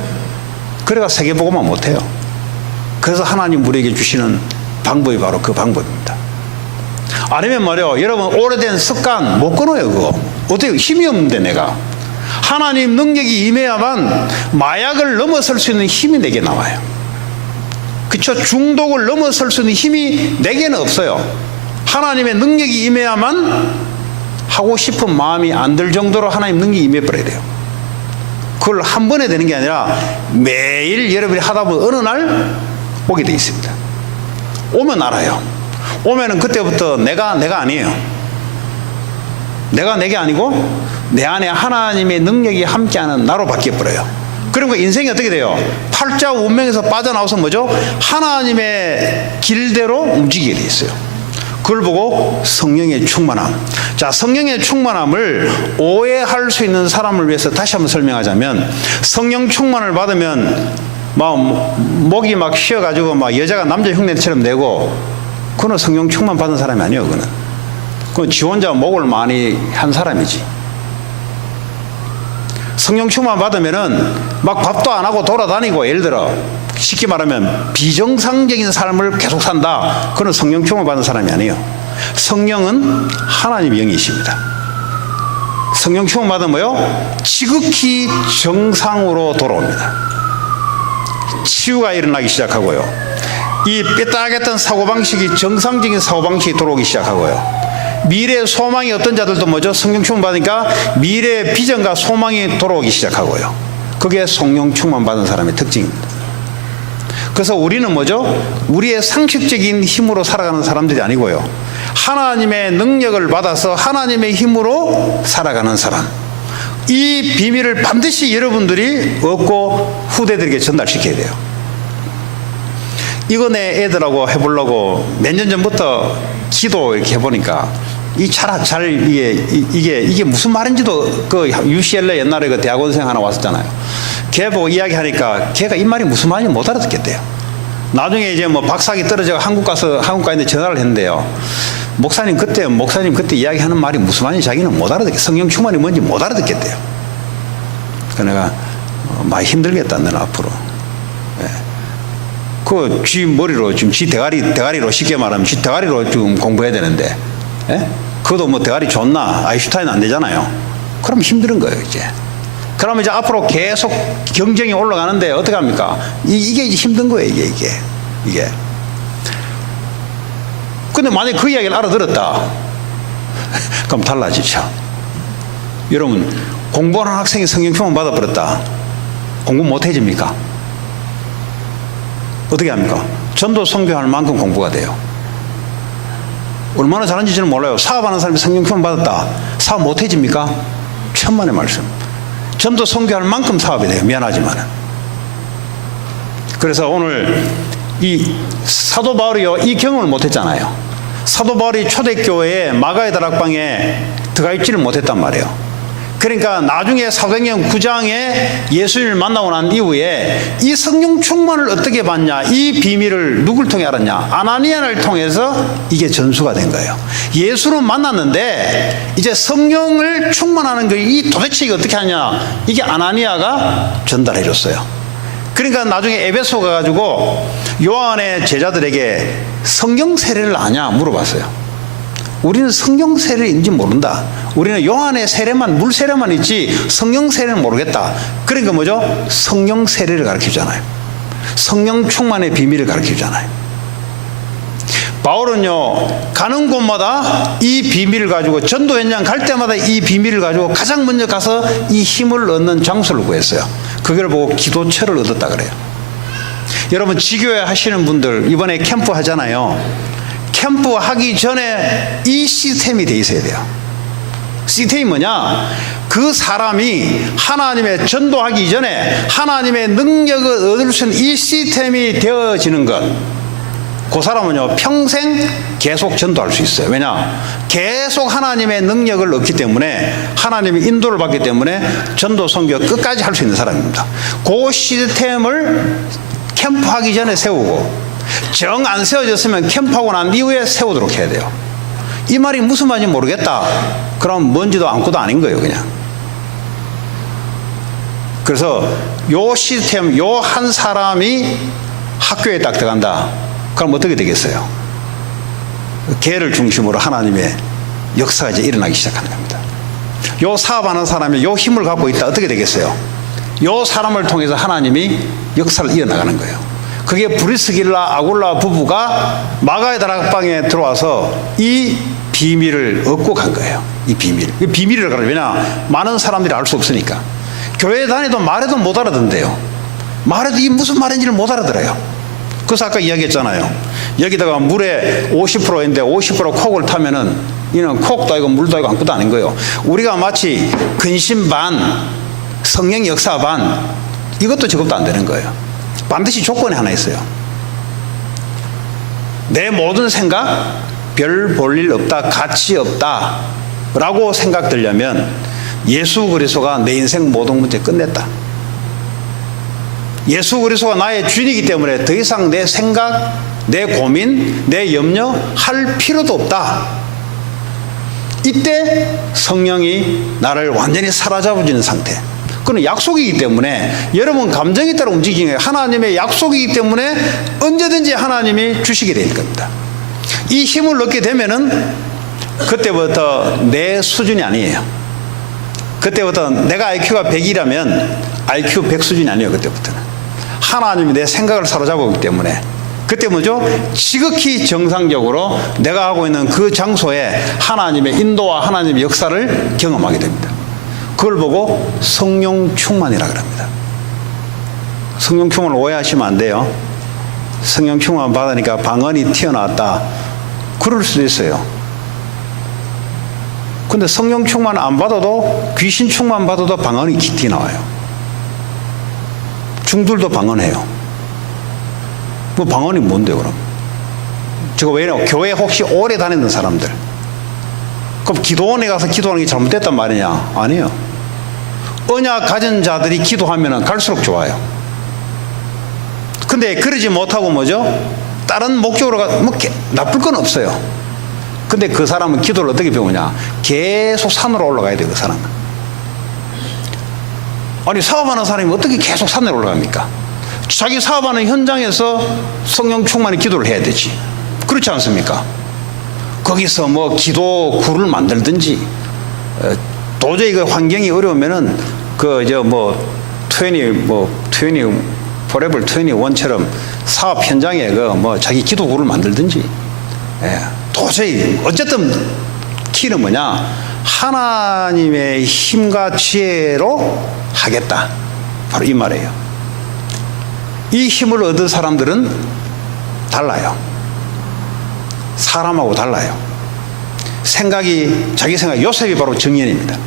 그래가 세계복음만 못해요. 그래서 하나님 우리에게 주시는 방법이 바로 그 방법입니다. 아니면 말이요, 여러분 오래된 습관 못 끊어요. 그거 어떻게 힘이 없는데 내가 하나님 능력이 임해야만 마약을 넘어설 수 있는 힘이 내게 나와요. 그쵸? 중독을 넘어설 수 있는 힘이 내게는 없어요. 하나님의 능력이 임해야만 하고 싶은 마음이 안 들 정도로 하나님 능력이 임해버려야 돼요. 그걸 한 번에 되는 게 아니라 매일 여러분이 하다 보면 어느 날 오게 돼 있습니다. 오면 알아요. 오면은 그때부터 내가 아니에요. 내가 내게 아니고 내 안에 하나님의 능력이 함께하는 나로 바뀌어버려요. 그러니까 인생이 어떻게 돼요? 팔자 운명에서 빠져나와서 뭐죠? 하나님의 길대로 움직이게 돼 있어요. 그걸 보고 성령의 충만함. 자, 성령의 충만함을 오해할 수 있는 사람을 위해서 다시 한번 설명하자면, 성령 충만을 받으면 막 목이 막 쉬어가지고 막 여자가 남자 흉내처럼 내고, 그건 성령 충만 받은 사람이 아니에요. 그건 지 혼자 목을 많이 한 사람이지. 성령 충만 받으면은 막 밥도 안 하고 돌아다니고, 예를 들어 쉽게 말하면 비정상적인 삶을 계속 산다. 그건 성령 충만 받은 사람이 아니에요. 성령은 하나님의 영이십니다. 성령 충만 받으면 뭐요? 지극히 정상으로 돌아옵니다. 치유가 일어나기 시작하고요. 이 삐딱했던 사고방식이 정상적인 사고방식이 들어오기 시작하고요. 미래의 소망이 어떤 자들도 뭐죠? 성령 충만 받으니까 미래의 비전과 소망이 돌아오기 시작하고요. 그게 성령 충만 받은 사람의 특징입니다. 그래서 우리는 뭐죠? 우리의 상식적인 힘으로 살아가는 사람들이 아니고요. 하나님의 능력을 받아서 하나님의 힘으로 살아가는 사람. 이 비밀을 반드시 여러분들이 얻고 후대들에게 전달시켜야 돼요. 이거 내 애들하고 해보려고 몇 년 전부터 기도 이렇게 해보니까 이게 무슨 말인지도, 그 UCLA 옛날에 그 대학원생 하나 왔었잖아요. 걔 보고 이야기하니까 걔가 이 말이 무슨 말인지 못 알아듣겠대요. 나중에 이제 뭐 박사학위 떨어져 한국 가는데 전화를 했는데요. 목사님 그때 이야기하는 말이 무슨 말인지 자기는 못 알아듣겠대. 성령 충만이 뭔지 못 알아듣겠대요. 그래서 내가 많이 힘들겠다, 너는 앞으로. 그 쥐 머리로 지금 쥐 대가리로 쉽게 말하면 쥐 대가리로 지금 공부해야 되는데, 그것도 뭐 대가리 좋나? 아인슈타인 안 되잖아요. 그럼 힘든 거예요, 이제. 그러면 이제 앞으로 계속 경쟁이 올라가는데 어떻게 합니까? 이게 이제 힘든 거예요, 이게. 근데 만약에 그 이야기를 알아들었다. 그럼 달라지죠. 여러분, 공부하는 학생이 성령 충만 받아버렸다. 공부 못 해집니까? 어떻게 합니까? 전도 선교할 만큼 공부가 돼요. 얼마나 잘하는지 저는 몰라요. 사업하는 사람이 성령 충만 받았다. 사업 못 해집니까? 천만의 말씀. 전도 선교할 만큼 사업이 돼요. 미안하지만. 그래서 오늘 이 사도 바울이요, 이 경험을 못 했잖아요. 사도 바울이 초대교회에 마가의 다락방에 들어가 있지를 못했단 말이에요. 그러니까 나중에 사도행전 9장에 예수님을 만나고 난 이후에 이 성령 충만을 어떻게 받냐, 이 비밀을 누굴 통해 알았냐? 아나니아를 통해서 이게 전수가 된 거예요. 예수를 만났는데 이제 성령을 충만하는 게 이 도대체 이게 어떻게 하냐? 이게 아나니아가 전달해 줬어요. 그러니까 나중에 에베소 가가지고 요한의 제자들에게 성령 세례를 아냐 물어봤어요. 우리는 성령 세례를 인지 모른다. 우리는 요한의 세례만, 물 세례만 있지 성령 세례는 모르겠다. 그러니까 뭐죠? 성령 세례를 가르치잖아요. 성령 충만의 비밀을 가르치잖아요. 바울은요, 가는 곳마다 이 비밀을 가지고, 전도 현장 갈 때마다 이 비밀을 가지고 가장 먼저 가서 이 힘을 얻는 장소를 구했어요. 그걸 보고 기도처를 얻었다 그래요. 여러분, 지교회 하시는 분들 이번에 캠프 하잖아요. 캠프 하기 전에 이 시스템이 돼 있어야 돼요. 시스템이 뭐냐? 그 사람이 하나님의 전도하기 전에 하나님의 능력을 얻을 수 있는 이 시스템이 되어지는 것, 그 사람은요 평생 계속 전도할 수 있어요. 왜냐? 계속 하나님의 능력을 얻기 때문에, 하나님의 인도를 받기 때문에 전도 선교 끝까지 할 수 있는 사람입니다. 그 시스템을 캠프하기 전에 세우고, 정 안 세워졌으면 캠프하고 난 이후에 세우도록 해야 돼요. 이 말이 무슨 말인지 모르겠다. 그럼 뭔지도 아무것도 아닌 거예요, 그냥. 그래서 요 시스템, 요 한 사람이 학교에 딱 들어간다. 그럼 어떻게 되겠어요? 걔를 중심으로 하나님의 역사가 이제 일어나기 시작하는 겁니다. 요 사업하는 사람이 요 힘을 갖고 있다. 어떻게 되겠어요? 요 사람을 통해서 하나님이 역사를 이어나가는 거예요. 그게 브리스길라 아굴라 부부가 마가의 다락방에 들어와서 이 비밀을 얻고 간 거예요. 이 비밀을 가르쳐. 왜냐? 많은 사람들이 알 수 없으니까. 교회 다니도 말해도 못 알아듣는데요. 말해도 이게 무슨 말인지를 못 알아들어요. 그래서 아까 이야기했잖아요. 여기다가 물에 50%인데 50% 콕을 타면은 이는 콕도 아니고 물도 아니고 아무것도 아닌 거예요. 우리가 마치 근심 반, 성령 역사 반, 이것도 저것도 안 되는 거예요. 반드시 조건이 하나 있어요. 내 모든 생각, 별 볼 일 없다, 가치 없다 라고 생각되려면 예수 그리스도가 내 인생 모든 문제 끝냈다. 예수 그리스도가 나의 주인이기 때문에 더 이상 내 생각, 내 고민, 내 염려 할 필요도 없다. 이때 성령이 나를 완전히 사로잡아주는 상태. 그건 약속이기 때문에 여러분 감정에 따라 움직이는 거예요. 하나님의 약속이기 때문에 언제든지 하나님이 주시게 될 겁니다. 이 힘을 얻게 되면은 그때부터 내 수준이 아니에요. 그때부터 내가 IQ가 100이라면 IQ 100 수준이 아니에요. 그때부터는 하나님이 내 생각을 사로잡았기 때문에 그때 뭐죠? 지극히 정상적으로 내가 하고 있는 그 장소에 하나님의 인도와 하나님의 역사를 경험하게 됩니다. 그걸 보고 성령 충만이라고 합니다. 성령 충만을 오해하시면 안 돼요. 성령 충만 받으니까 방언이 튀어나왔다. 그럴 수도 있어요. 근데 성령 충만 안 받아도 귀신 충만 받아도 방언이 튀어나와요. 중들도 방언해요. 뭐 방언이 뭔데요, 그럼? 제가 왜냐면 교회 혹시 오래 다니는 사람들, 그럼 기도원에 가서 기도하는 게 잘못됐단 말이냐? 아니에요. 언약 가진 자들이 기도하면 갈수록 좋아요. 근데 그러지 못하고 뭐죠? 다른 목적으로 뭐 나쁠 건 없어요. 근데 그 사람은 기도를 어떻게 배우냐? 계속 산으로 올라가야 돼요, 그 사람은. 아니, 사업하는 사람이 어떻게 계속 산에 올라갑니까? 자기 사업하는 현장에서 성령 충만의 기도를 해야 되지. 그렇지 않습니까? 거기서 뭐 기도 굴을 만들든지, 도저히 그 환경이 어려우면은 포레벌 21처럼 사업 현장에 자기 기도 굴을 만들든지, 도저히 어쨌든 키는 뭐냐? 하나님의 힘과 지혜로 하겠다. 바로 이 말이에요. 이 힘을 얻은 사람들은 달라요. 사람하고 달라요. 자기 생각, 요셉이 바로 정연입니다.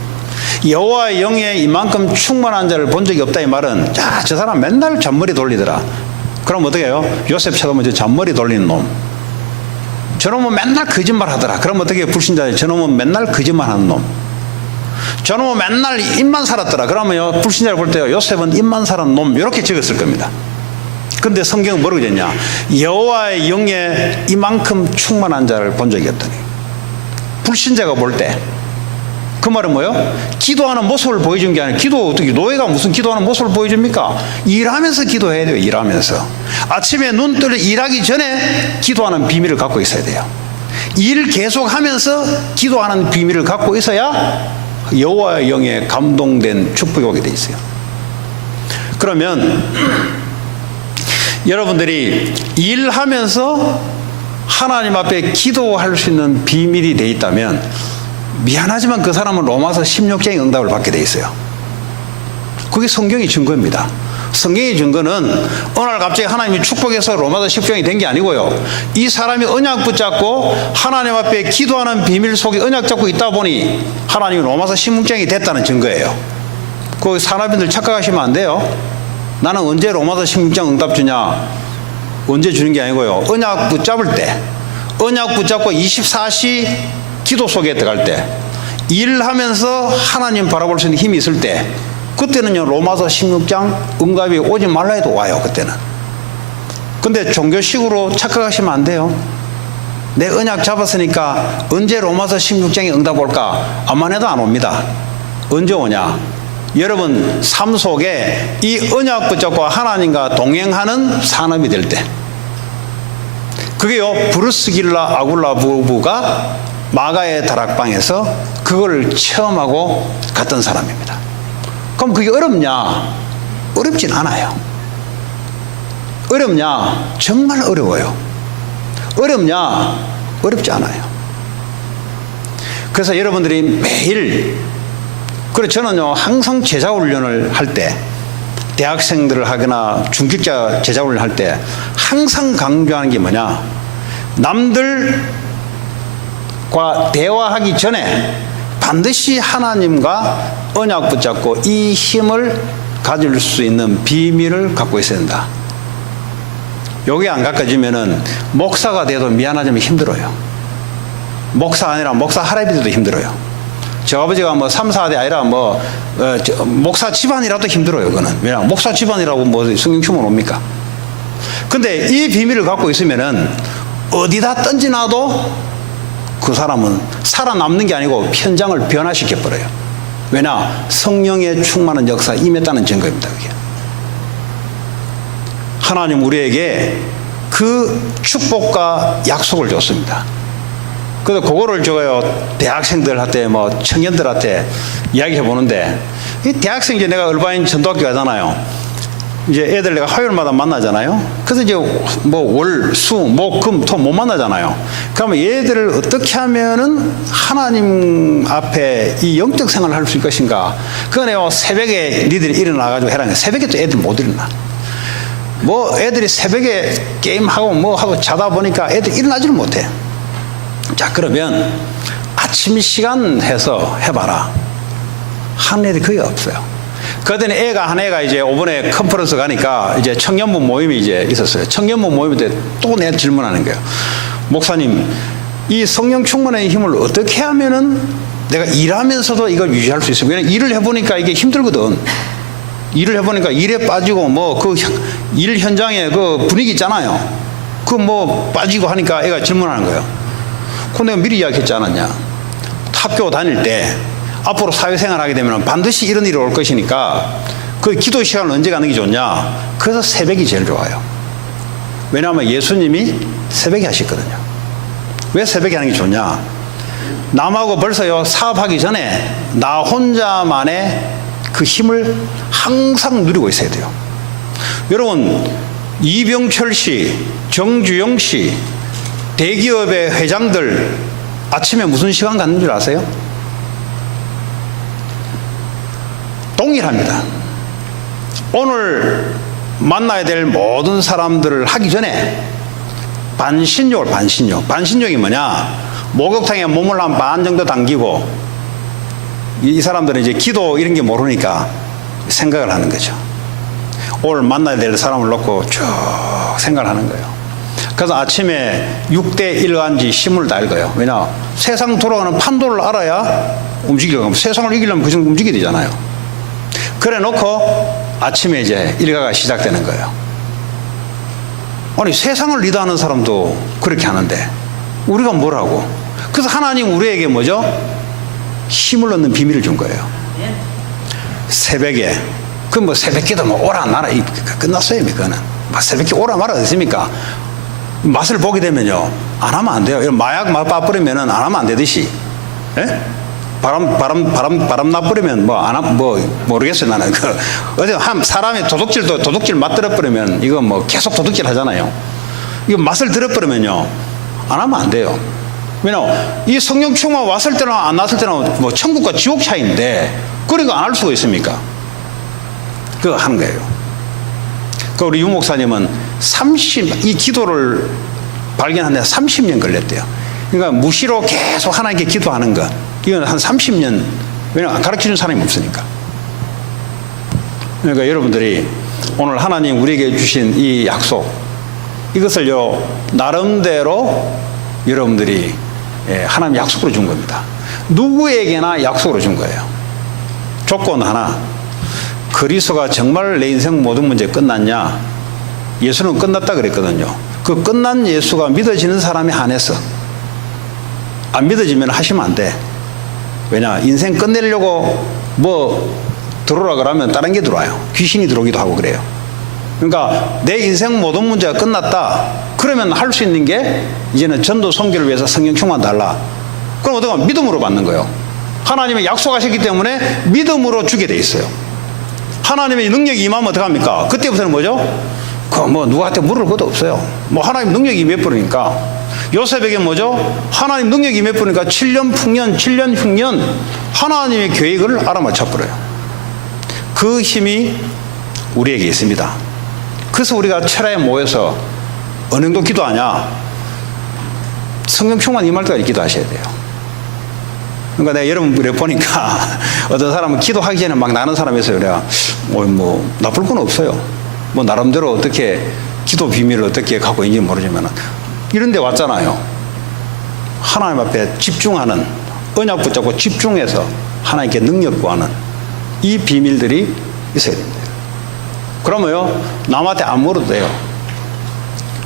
여호와의 영에 이만큼 충만한 자를 본 적이 없다. 이 말은, 야, 저 사람 맨날 잔머리 돌리더라. 그럼 어떻게 해요? 요셉 쳐다보면 저 잔머리 돌리는 놈. 저놈은 맨날 거짓말 하더라. 그럼 어떻게 해요? 불신자들, 저놈은 맨날 거짓말 하는 놈. 저놈은 맨날 입만 살았더라. 그러면 불신자를 볼 때요, 요셉은 입만 살은 놈. 이렇게 적었을 겁니다. 근데 성경은 뭐라고 했냐? 여호와의 영에 이만큼 충만한 자를 본 적이 없더니. 불신자가 볼 때 그 말은 뭐예요? 기도하는 모습을 보여준 게 아니라, 어떻게 노예가 무슨 기도하는 모습을 보여줍니까? 일하면서 기도해야 돼요. 일하면서 아침에 눈 뜨려 일하기 전에 기도하는 비밀을 갖고 있어야 돼요. 일 계속하면서 기도하는 비밀을 갖고 있어야 여호와의 영에 감동된 축복이 오게 돼 있어요. 그러면 여러분들이 일하면서 하나님 앞에 기도할 수 있는 비밀이 돼 있다면, 미안하지만 그 사람은 로마서 16장의 응답을 받게 돼 있어요. 그게 성경의 증거입니다. 성경의 증거는 어느 날 갑자기 하나님이 축복해서 로마서 10장이 된 게 아니고요, 이 사람이 언약 붙잡고 하나님 앞에 기도하는 비밀 속에 언약 잡고 있다 보니 하나님이 로마서 16장이 됐다는 증거예요. 그 사람들 착각하시면 안 돼요. 나는 언제 로마서 16장 응답 주냐? 언제 주는 게 아니고요, 언약 붙잡을 때, 언약 붙잡고 24시 기도 속에 들어갈 때, 일하면서 하나님 바라볼 수 있는 힘이 있을 때, 그때는요 로마서 16장 응답이 오지 말라 해도 와요. 그때는. 근데 종교식으로 착각하시면 안 돼요. 내 언약 잡았으니까 언제 로마서 16장에 응답 올까? 암만 해도 안 옵니다. 언제 오냐? 여러분 삶 속에 이 언약 붙잡고 하나님과 동행하는 산업이 될 때, 그게요 브루스 길라 아굴라 부부가 마가의 다락방에서 그걸 체험하고 갔던 사람입니다. 그럼 그게 어렵냐? 어렵진 않아요. 어렵냐? 정말 어려워요. 어렵냐? 어렵지 않아요. 그래서 여러분들이 매일, 그래서 저는요 항상 제자훈련을 할 때, 대학생들을 하거나 중직자 제자훈련을 할 때 항상 강조하는 게 뭐냐? 남들과 대화하기 전에 반드시 하나님과 언약 붙잡고 이 힘을 가질 수 있는 비밀을 갖고 있어야 된다. 여기 안 가까지면은 목사가 돼도 미안하지만 힘들어요. 목사 아니라 목사 할아버지도 힘들어요. 저 아버지가 뭐 3, 4대 아니라 목사 집안이라도 힘들어요. 그거는. 왜냐 목사 집안이라고 뭐 성령 충만 옵니까? 근데 이 비밀을 갖고 있으면은 어디다 던지놔도 그 사람은 살아남는 게 아니고 현장을 변화시켜 버려요. 왜냐 성령의 충만한 역사 임했다는 증거입니다. 그게. 하나님 우리에게 그 축복과 약속을 줬습니다. 그래서 그거를 저거요 대학생들한테 뭐 청년들한테 이야기해 보는데, 이 대학생 이제 내가 얼바인 전도학교 가잖아요. 이제 애들 내가 화요일마다 만나잖아요. 그래서 이제 뭐 월, 수, 목, 금, 토 못 만나잖아요. 그러면 얘들을 어떻게 하면은 하나님 앞에 이 영적 생활을 할 수 있을 것인가? 그거 내가 새벽에 니들이 일어나가지고 해라. 새벽에 또 애들 못 일어나. 뭐 애들이 새벽에 게임하고 뭐 하고 자다 보니까 애들 일어나지를 못해. 자, 그러면 아침 시간 해서 해봐라. 하는 애들이 거의 없어요. 그랬더니 한 애가 이제 이번에 컨퍼런스 가니까 이제 청년부 모임이 이제 있었어요. 청년부 모임 때 또 내가 질문하는 거예요. 목사님, 이 성령 충만의 힘을 어떻게 하면은 내가 일하면서도 이걸 유지할 수 있어요? 왜냐면 일을 해보니까 이게 힘들거든. 일을 해보니까 일에 빠지고 뭐 그 일 현장에 그 분위기 있잖아요. 그 뭐 빠지고 하니까 애가 질문하는 거예요. 그거 내가 미리 이야기했지 않았냐? 학교 다닐 때 앞으로 사회생활 하게 되면 반드시 이런 일이 올 것이니까 그 기도 시간을 언제 가는 게 좋냐? 그래서 새벽이 제일 좋아요. 왜냐하면 예수님이 새벽에 하셨거든요. 왜 새벽에 하는 게 좋냐? 남하고 벌써요 사업하기 전에 나 혼자만의 그 힘을 항상 누리고 있어야 돼요. 여러분, 이병철 씨, 정주영 씨, 대기업의 회장들 아침에 무슨 시간 갖는 줄 아세요? 동일합니다. 오늘 만나야 될 모든 사람들을 하기 전에 반신욕이 뭐냐? 목욕탕에 몸을 한 반 정도 당기고, 이 사람들은 이제 기도 이런 게 모르니까 생각을 하는 거죠. 오늘 만나야 될 사람을 놓고 쭉 생각을 하는 거예요. 그래서 아침에 6대 1간지 심을 다 읽어요. 왜냐? 세상 돌아가는 판도를 알아야 움직이려고 하면, 세상을 이기려면 그 정도 움직여야 되잖아요. 그래 놓고 아침에 이제 일가가 시작되는 거예요. 아니, 세상을 리드하는 사람도 그렇게 하는데 우리가 뭘 하고? 그래서 하나님 우리에게 뭐죠? 힘을 얻는 비밀을 준 거예요. 새벽에. 그 뭐 새벽기도 뭐 오라 나라 끝났어요. 그거는 막 새벽기 오라 마라 됐습니까? 맛을 보게 되면요 안 하면 안 돼요. 마약 맛 빠뿌리면은 안 하면 안 되듯이. 예? 바람 나뿌리면 뭐 안 하면 뭐 모르겠어요. 나는 그 어디 한 사람이 도둑질 맛 들어버리면 이거 뭐 계속 도둑질 하잖아요. 이거 맛을 들어버리면요 안 하면 안 돼요. 왜냐 이 성령 충만 왔을 때나 안 왔을 때나 뭐 천국과 지옥 차이인데 그러니까 안 할 수가 있습니까? 그거 하는 거예요. 그 우리 유 목사님은 이 기도를 발견하는데 30년 걸렸대요. 그러니까 무시로 계속 하나님께 기도하는 거. 이건 한 30년, 왜냐면 가르쳐주는 사람이 없으니까. 그러니까 여러분들이 오늘 하나님 우리에게 주신 이 약속, 이것을요, 나름대로 여러분들이 하나님 약속으로 준 겁니다. 누구에게나 약속으로 준 거예요. 조건 하나, 그리스도가 정말 내 인생 모든 문제 끝났냐? 예수는 끝났다 그랬거든요. 그 끝난 예수가 믿어지는 사람에 한해서, 안 믿어지면 하시면 안 돼. 왜냐, 인생 끝내려고 뭐 들어오라 그러면 다른 게 들어와요. 귀신이 들어오기도 하고 그래요. 그러니까 내 인생 모든 문제가 끝났다. 그러면 할 수 있는 게 이제는 전도 선교를 위해서 성령 충만 달라. 그럼 어떻게 하면 믿음으로 받는 거예요. 하나님이 약속하셨기 때문에 믿음으로 주게 돼 있어요. 하나님의 능력이 임하면 어떡합니까? 그때부터는 뭐죠? 그 뭐 누구한테 물을 것도 없어요. 뭐 하나님 능력이 임해버리니까. 요셉에게 뭐죠? 하나님 능력이 임해버리니까 7년 흉년 하나님의 계획을 알아맞혀버려요. 그 힘이 우리에게 있습니다. 그래서 우리가 철야에 모여서 어느 정도 기도하냐? 성령 충만 임할 때까지 기도하셔야 돼요. 그러니까 내가 여러분들에 보니까 어떤 사람은 기도하기 전에 막 나는 사람이 있어요. 내가 뭐 나쁠 건 없어요. 뭐 나름대로 어떻게 기도 비밀을 어떻게 갖고 있는지 모르지만 이런 데 왔잖아요. 하나님 앞에 집중하는, 언약 붙잡고 집중해서 하나님께 능력 구하는 이 비밀들이 있어야 됩니다. 그러면요, 남한테 안 물어도 돼요.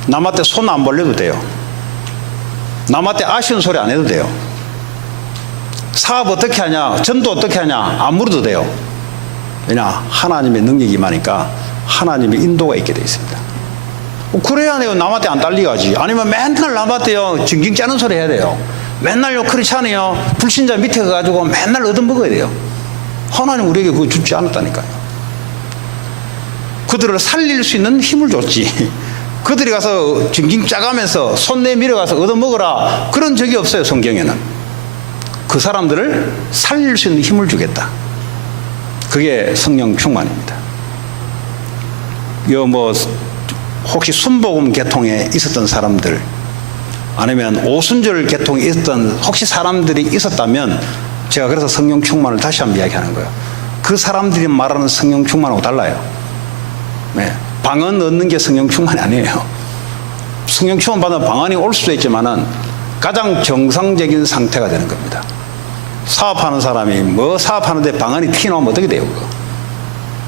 남한테 손 안 벌려도 돼요. 남한테 아쉬운 소리 안 해도 돼요. 사업 어떻게 하냐, 전도 어떻게 하냐 안 물어도 돼요. 왜냐, 하나님의 능력이 임하니까 하나님의 인도가 있게 되어 있습니다. 그래야 돼요. 남한테 안 딸리가지. 아니면 맨날 남한테요 징징 짜는 소리 해야 돼요. 맨날요 크리스찬이요 불신자 밑에 가가지고 맨날 얻어먹어야 돼요. 하나님 우리에게 그거 주지 않았다니까요. 그들을 살릴 수 있는 힘을 줬지. 그들이 가서 징징 짜가면서 손 내밀어 가서 얻어먹어라 그런 적이 없어요. 성경에는. 그 사람들을 살릴 수 있는 힘을 주겠다. 그게 성령 충만입니다. 혹시 순복음 계통에 있었던 사람들, 아니면 오순절 계통에 있었던 혹시 사람들이 있었다면, 제가 그래서 성령 충만을 다시 한번 이야기하는 거예요. 그 사람들이 말하는 성령 충만하고 달라요. 네. 방언 얻는 게 성령 충만이 아니에요. 성령 충만 받으면 방언이 올 수도 있지만은 가장 정상적인 상태가 되는 겁니다. 사업하는 사람이 사업하는데 방언이 튀어나오면 어떻게 돼요, 그거?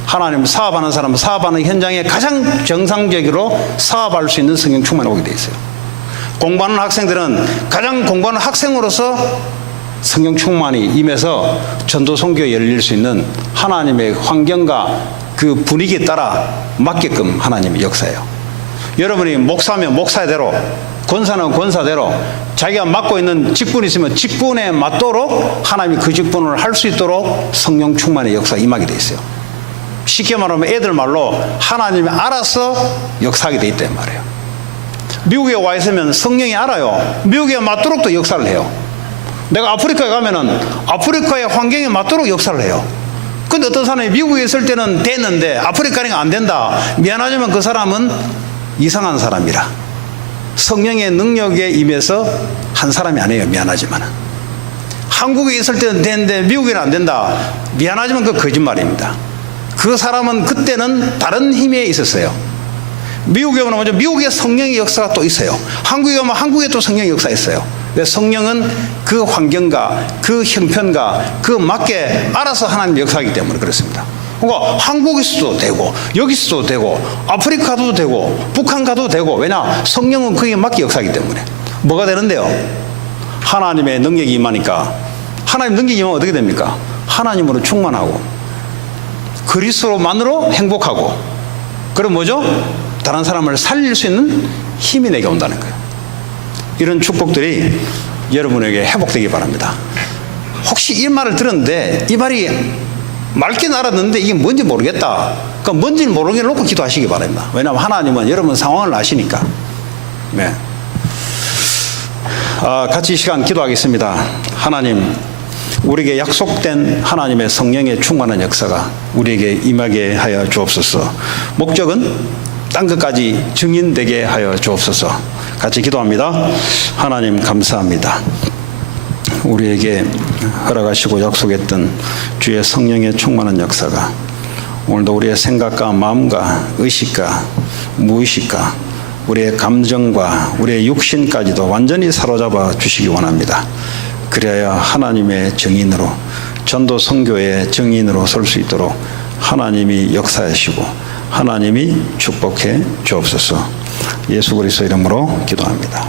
하나님 사업하는 사람은 사업하는 현장에 가장 정상적으로 사업할 수 있는 성령 충만이 오게 돼 있어요. 공부하는 학생들은 가장 공부하는 학생으로서 성령 충만이 임해서 전도 선교에 열릴 수 있는 하나님의 환경과 그 분위기에 따라 맞게끔 하나님의 역사예요. 여러분이 목사면 목사대로, 권사는 권사대로 자기가 맡고 있는 직분이 있으면 직분에 맞도록 하나님이 그 직분을 할 수 있도록 성령 충만의 역사가 임하게 돼 있어요. 쉽게 말하면 애들 말로 하나님이 알아서 역사하게 돼 있단 말이에요. 미국에 와 있으면 성령이 알아요. 미국에 맞도록 또 역사를 해요. 내가 아프리카에 가면은 아프리카의 환경에 맞도록 역사를 해요. 근데 어떤 사람이 미국에 있을 때는 됐는데 아프리카는 안 된다. 미안하지만 그 사람은 이상한 사람이라. 성령의 능력에 임해서 한 사람이 아니에요. 미안하지만. 한국에 있을 때는 되는데 미국에는 안 된다. 미안하지만 그 거짓말입니다. 그 사람은 그때는 다른 힘에 있었어요. 미국에 오면 먼저 미국의 성령의 역사가 또 있어요. 한국에 오면 한국에 또 성령의 역사가 있어요. 성령은 그 환경과 그 형편과 그 맞게 알아서 하나님 역사하기 때문에 그렇습니다. 그러니까 한국에서도 되고 여기서도 되고 아프리카도 되고 북한 가도 되고, 왜냐? 성령은 그에 맞게 역사하기 때문에. 뭐가 되는데요? 하나님의 능력이 임하니까, 하나님 능력이 임하면 어떻게 됩니까? 하나님으로 충만하고 그리스도만으로 행복하고, 그럼 뭐죠? 다른 사람을 살릴 수 있는 힘이 내게 온다는 거예요. 이런 축복들이 여러분에게 회복되기 바랍니다. 혹시 이 말을 들었는데 이 말이 맑게 알았는데 이게 뭔지 모르겠다. 그럼 뭔지 모르게 놓고 기도하시기 바랍니다. 왜냐하면 하나님은 여러분 상황을 아시니까. 네. 같이 시간 기도하겠습니다. 하나님, 우리에게 약속된 하나님의 성령의 충만한 역사가 우리에게 임하게 하여 주옵소서. 목적은 딴 것까지 증인되게 하여 주옵소서. 같이 기도합니다. 하나님 감사합니다. 우리에게 허락하시고 약속했던 주의 성령의 충만한 역사가 오늘도 우리의 생각과 마음과 의식과 무의식과 우리의 감정과 우리의 육신까지도 완전히 사로잡아 주시기 원합니다. 그래야 하나님의 증인으로, 전도 선교의 증인으로 설 수 있도록 하나님이 역사하시고 하나님이 축복해 주옵소서. 예수 그리스도 이름으로 기도합니다.